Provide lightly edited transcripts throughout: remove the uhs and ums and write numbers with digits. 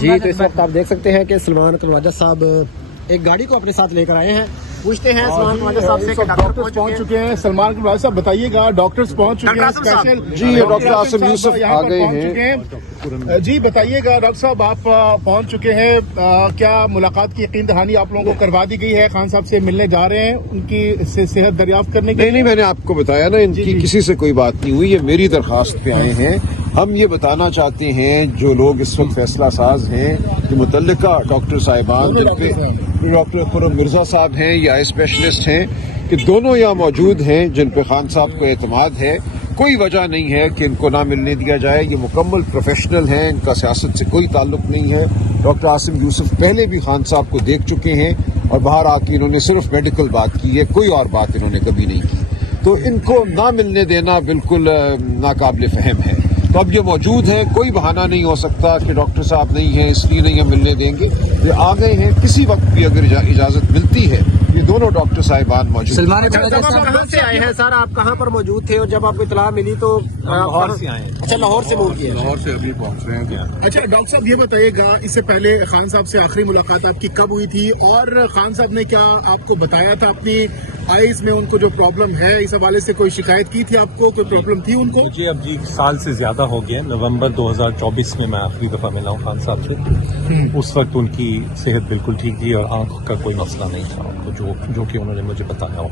جی تو اس وقت آپ دیکھ سکتے ہیں کہ سلمان قلواجہ صاحب ایک گاڑی کو اپنے ساتھ لے کر آئے ہیں. پوچھتے ہیں سلمان قلواجہ صاحب سے کہ ڈاکٹر پہنچ چکے ہیں. سلمان قلواجہ صاحب بتائیے گا, ڈاکٹرز پہنچ چکے ہیں اسپیشل. جی ڈاکٹر عاصم یوسف آ گئے ہیں. جی بتائیے گا ڈاکٹر صاحب, آپ پہنچ چکے ہیں, کیا ملاقات کی یقین دہانی آپ لوگوں کو کروا دی گئی ہے؟ خان صاحب سے ملنے جا رہے ہیں ان کی صحت دریافت کرنے کے لیے؟ نہیں, میں نے آپ کو بتایا نا, ان کی کسی سے کوئی بات نہیں ہوئی. یہ میری درخواست پہ آئے ہیں. ہم یہ بتانا چاہتے ہیں جو لوگ اس وقت فیصلہ ساز ہیں, جو متعلقہ ڈاکٹر صاحبان, جن پہ ڈاکٹر خرم مرزا صاحب ہیں یا اسپیشلسٹ ہیں, کہ دونوں یہاں موجود ہیں جن پہ خان صاحب کو اعتماد ہے. کوئی وجہ نہیں ہے کہ ان کو نہ ملنے دیا جائے. یہ مکمل پروفیشنل ہیں, ان کا سیاست سے کوئی تعلق نہیں ہے. ڈاکٹر عاصم یوسف پہلے بھی خان صاحب کو دیکھ چکے ہیں اور باہر آ کے انہوں نے صرف میڈیکل بات کی ہے, کوئی اور بات انہوں نے کبھی نہیں کی. تو ان کو نہ ملنے دینا بالکل ناقابل فہم ہے. تو اب یہ موجود ہیں, کوئی بہانہ نہیں ہو سکتا کہ ڈاکٹر صاحب نہیں ہیں اس لیے نہیں ہم ملنے دیں گے. یہ آ گئے ہیں, کسی وقت بھی اگر اجازت ملتی ہے. یہ دونوں ڈاکٹر صاحبان موجود ہیں. کہاں سے آئے ہیں سر, آپ کہاں پر موجود تھے اور جب آپ کو اطلاع ملی تو؟ لاہور سے آئے ہیں. اچھا, لاہور سے موو کیا؟ لاہور سے ابھی پہنچ رہے ہیں. اچھا ڈاکٹر صاحب یہ بتائیے گا, اس سے پہلے خان صاحب سے آخری ملاقات آپ کی کب ہوئی تھی, اور خان صاحب نے کیا آپ کو بتایا تھا اپنی آئیز میں ان کو جو پرابلم ہے, اس حوالے سے کوئی شکایت کی تھی آپ کو, کوئی پرابلم تھی ان کو؟ مجھے اب جی سال سے زیادہ ہو گیا. نومبر 2024 میں آخری دفعہ ملا ہوں خان صاحب سے. اس وقت ان کی صحت بالکل ٹھیک تھی اور آنکھ کا کوئی مسئلہ نہیں تھا ان کو, جو کہ انہوں نے مجھے بتایا ہو.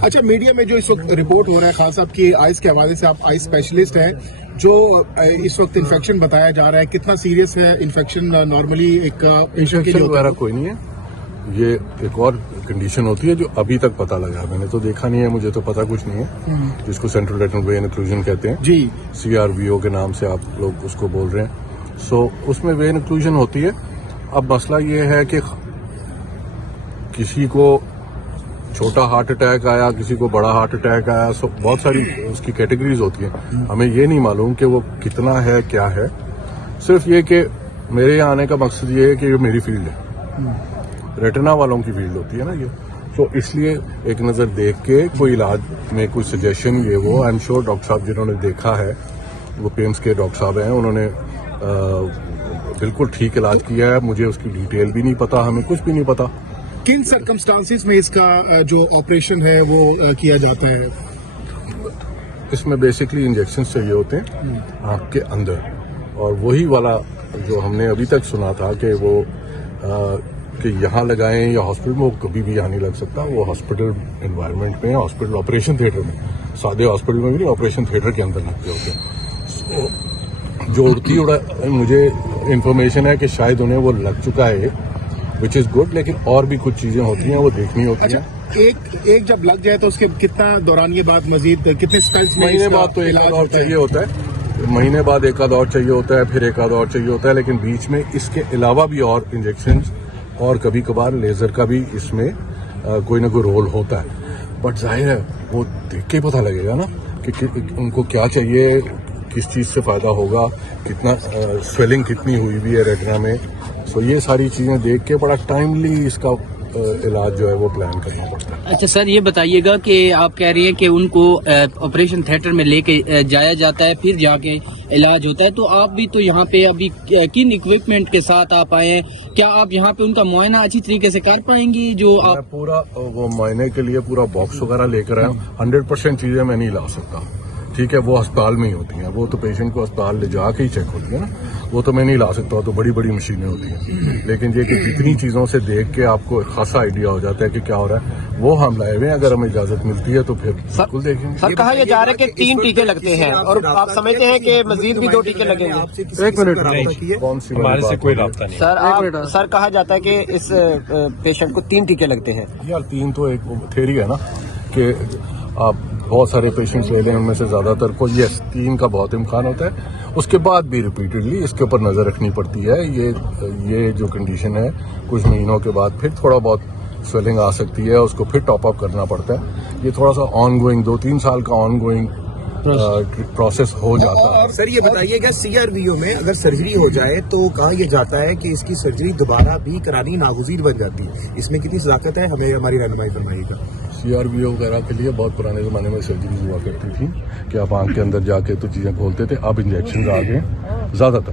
اچھا, میڈیا میں جو اس وقت رپورٹ ہو رہا ہے خان صاحب کی آئیز کے حوالے سے, آپ آئیز اسپیشلسٹ ہیں, جو اس وقت انفیکشن بتایا جا رہا ہے, کتنا سیریس ہے انفیکشن؟ نارملی ایک انفیکشن وغیرہ کوئی نہیں ہے. یہ ایک اور کنڈیشن ہوتی ہے جو ابھی تک پتہ لگا ہے. میں نے تو دیکھا نہیں ہے, مجھے تو پتہ کچھ نہیں ہے, جس کو سینٹرل ریٹنل وین اوکلوژن کہتے ہیں. جی, CRVO کے نام سے آپ لوگ اس کو بول رہے ہیں. سو اس میں وین اوکلوژن ہوتی ہے. اب مسئلہ یہ ہے کہ کسی کو چھوٹا ہارٹ اٹیک آیا, کسی کو بڑا ہارٹ اٹیک آیا, سو بہت ساری اس کی کیٹیگریز ہوتی ہیں. ہمیں یہ نہیں معلوم کہ وہ کتنا ہے, کیا ہے. صرف یہ کہ میرے یہاں آنے کا مقصد یہ ہے کہ یہ میری فیلڈ ہے, ریٹنا والوں کی فیلڈ ہوتی ہے نا یہ. تو اس لیے ایک نظر دیکھ کے کوئی علاج میں کوئی سجیشن یہ وہ, آئی ایم شیور ڈاکٹر صاحب جنہوں نے دیکھا ہے, وہ پیمس کے ڈاکٹر صاحب ہیں, انہوں نے بالکل ٹھیک علاج کیا ہے. مجھے اس کی ڈیٹیل بھی نہیں پتا, ہمیں کچھ بھی نہیں پتا. کن سرکمسٹانسز میں اس کا جو آپریشن ہے وہ کیا جاتا ہے؟ اس میں بیسکلی انجیکشن چاہیے ہوتے ہیں آنکھ کے اندر, اور وہی والا جو ہم نے ابھی تک سنا تھا کہ وہ کہ یہاں لگائیں یا ہاسپٹل میں, وہ کبھی بھی یہاں نہیں لگ سکتا. وہ ہاسپٹل انوائرمنٹ میں, ہاسپٹل آپریشن تھیٹر میں, سادے ہاسپٹل میں بھی نہیں, آپریشن تھیٹر کے اندر لگتے ہوتے ہیں. جو اڑتی مجھے انفارمیشن ہے کہ شاید انہیں وہ لگ چکا ہے, وچ از گڈ, لیکن اور بھی کچھ چیزیں ہوتی ہیں وہ دیکھنی ہوتی ہیں. ایک جب لگ جائے تو اس کے کتنا دوران یہ بات مزید کتنے اسپیلس میں؟ مہینے بعد تو ایک آدھ اور چاہیے ہوتا ہے, مہینے بعد ایک آدھ اور چاہیے ہوتا ہے, پھر ایک آدھ اور چاہیے ہوتا ہے. لیکن بیچ میں اس کے علاوہ بھی اور انجیکشنز اور کبھی کبھار لیزر کا بھی اس میں کوئی نہ کوئی رول ہوتا ہے. بٹ ظاہر ہے وہ دیکھ کے پتہ لگے گا نا کہ ان کو کیا چاہیے, کس چیز سے فائدہ ہوگا, کتنا سویلنگ کتنی ہوئی بھی ہے ریٹنا میں. سو یہ ساری چیزیں دیکھ کے بڑا ٹائملی اس کا علاج جو ہے وہ پلان کرنا پڑتا ہے. اچھا سر, یہ بتائیے گا کہ آپ کہہ رہی ہیں کہ ان کو آپریشن تھیٹر میں لے کے جایا جاتا ہے, پھر جا کے علاج ہوتا ہے. تو آپ بھی تو یہاں پہ ابھی کن اکوپمنٹ کے ساتھ آپ آئے ہیں, کیا آپ یہاں پہ ان کا معائنہ اچھی طریقے سے کر پائیں گی؟ جو آپ پورا وہ معائنے کے لیے پورا باکس وغیرہ لے کر آئے, 100% چیزیں میں نہیں لا سکتا. ٹھیک ہے, وہ اسپتال میں ہی ہوتی ہیں, وہ تو پیشنٹ کو اسپتال لے جا کے ہی چیک ہوتی ہے نا, وہ تو میں نہیں لا سکتا, تو بڑی بڑی مشینیں ہوتی ہیں. لیکن یہ کہ جتنی چیزوں سے دیکھ کے آپ کو ایک خاصا آئیڈیا ہو جاتا ہے کہ کیا ہو رہا ہے, وہ ہم لائے ہوئے ہیں. اگر ہمیں اجازت ملتی ہے تو پھر بالکل دیکھیں گے. سر کہا یہ جا رہا ہے کہ 3 ٹیکے لگتے ہیں, اور آپ سمجھتے ہیں کہ مزید بھی 2 ٹیکے لگیں گے؟ ایک منٹ, کون سی ہمارے سے کوئی رابطہ نہیں. سر کہا جاتا ہے کہ اس پیشنٹ کو 3 ٹیکے لگتے ہیں. یار 3 تو ایک تھیوری ہے نا کہ آپ بہت سارے پیشنٹس لے لیں, ان میں سے زیادہ تر کو 3 کا بہت امکان ہوتا ہے. اس کے بعد بھی ریپیٹڈلی اس کے اوپر نظر رکھنی پڑتی ہے. یہ جو کنڈیشن ہے, کچھ مہینوں کے بعد پھر تھوڑا بہت سویلنگ آ سکتی ہے, اس کو پھر ٹاپ اپ کرنا پڑتا ہے. یہ تھوڑا سا آن گوئنگ 2-3 سال کا آن گوئنگ پروسیس ہو جاتا ہے. اور سر یہ بتائیے گا, CRVO میں اگر سرجری ہو جائے تو کہا یہ جاتا ہے کہ اس کی سرجری دوبارہ بھی کرانی ناگزیر بن جاتی ہے, اس میں کتنی صداقت ہے, ہمیں ہماری رہنمائی فرمائیے گا. CRVO وغیرہ کے لیے بہت پرانے زمانے میں سرجریز ہوا کرتی تھی کہ آپ آنکھ کے اندر جا کے تو چیزیں کھولتے تھے. اب انجیکشن آ گئے زیادہ تر,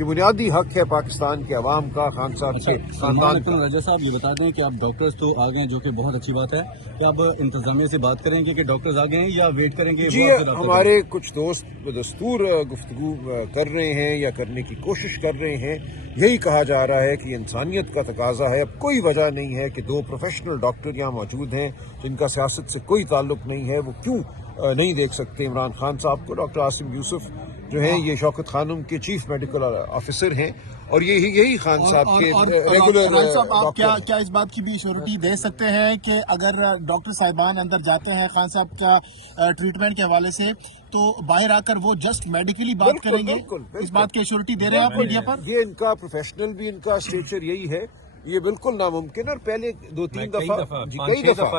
یہ بنیادی حق ہے پاکستان کے عوام کا، خان صاحب کے خاندان کا۔ رجا صاحب یہ بتا دیں کہ آپ ڈاکٹرز تو آ گئے جو کہ بہت اچھی بات ہے، کہ اب انتظامیہ سے بات کریں گے کہ ڈاکٹرز آ گئے ہیں یا ویٹ کریں گے؟ جی ہمارے کچھ دوست بدستور گفتگو کر رہے ہیں یا کرنے کی کوشش کر رہے ہیں۔ یہی کہا جا رہا ہے کہ انسانیت کا تقاضا ہے، اب کوئی وجہ نہیں ہے کہ دو پروفیشنل ڈاکٹر یہاں موجود ہیں جن کا سیاست سے کوئی تعلق نہیں ہے، وہ کیوں نہیں دیکھ سکتے عمران خان صاحب کو۔ ڈاکٹر عاصم یوسف جو ہیں یہ شوکت خانم کے چیف میڈیکل آفیسر ہیں اور یہی خان صاحب کے ریگولر آپ کیا اس بات کی بھی شیورٹی دے سکتے ہیں کہ اگر ڈاکٹر صاحبان اندر جاتے ہیں خان صاحب کا ٹریٹمنٹ کے حوالے سے تو باہر آ کر وہ جسٹ میڈیکلی بات کریں گے؟ اس بات کی شیورٹی دے رہے ہیں آپ میڈیا پر؟ یہ ان کا پروفیشنل بھی ان کا اسٹیچر یہی ہے، یہ بالکل ناممکن ہے۔ اور پہلے 2-3 دفعہ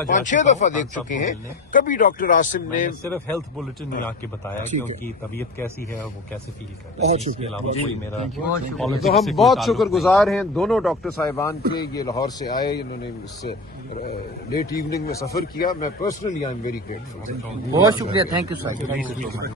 5-6 دفعہ دیکھ چکے ہیں، کبھی ڈاکٹر عاصم نے صرف ہیلتھ بلٹن میں آ کے بتایا کہ ان کی طبیعت کیسی ہے اور وہ کیسے فیل کرتے ہیں، اس کے علاوہ کوئی میرا تو ہم بہت شکر گزار ہیں دونوں ڈاکٹر صاحبان کے، یہ لاہور سے آئے، انہوں نے اس لیٹ ایوننگ میں سفر کیا۔ میں personally I am very grateful. بہت شکریہ، تھینک یو سر۔